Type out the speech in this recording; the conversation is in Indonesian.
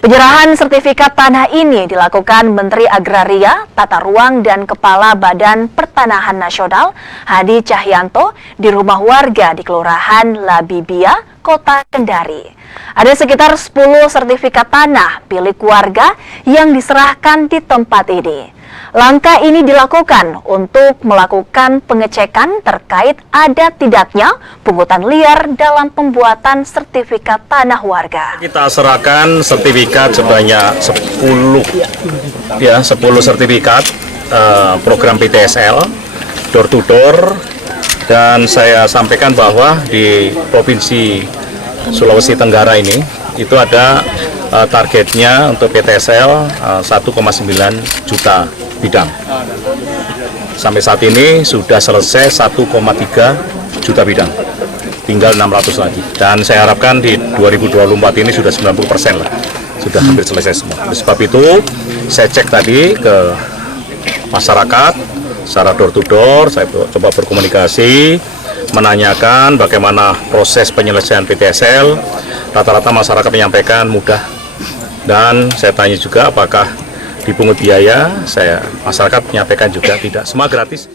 Penyerahan sertifikat tanah ini dilakukan Menteri Agraria, Tata Ruang, dan Kepala Badan Pertanahan Nasional Hadi Cahyanto di rumah warga di Kelurahan Labibia, Kota Kendari. Ada sekitar 10 sertifikat tanah milik warga yang diserahkan di tempat ini. Langkah ini dilakukan untuk melakukan pengecekan terkait ada tidaknya pungutan liar dalam pembuatan sertifikat tanah warga. Kita serahkan sertifikat sebanyak 10 sertifikat program PTSL door to door, dan saya sampaikan bahwa di Provinsi Sulawesi Tenggara ini itu ada targetnya untuk PTSL 1,9 juta bidang. Sampai saat ini sudah selesai 1,3 juta bidang, tinggal 600 lagi. Dan saya harapkan di 2024 ini sudah 90% lah, sudah hampir selesai semua. Oleh sebab itu saya cek tadi ke masyarakat secara door to door, saya coba berkomunikasi, menanyakan bagaimana proses penyelesaian PTSL. Rata-rata masyarakat menyampaikan mudah, dan saya tanya juga apakah dipungut biaya. Masyarakat menyampaikan juga tidak, semua gratis.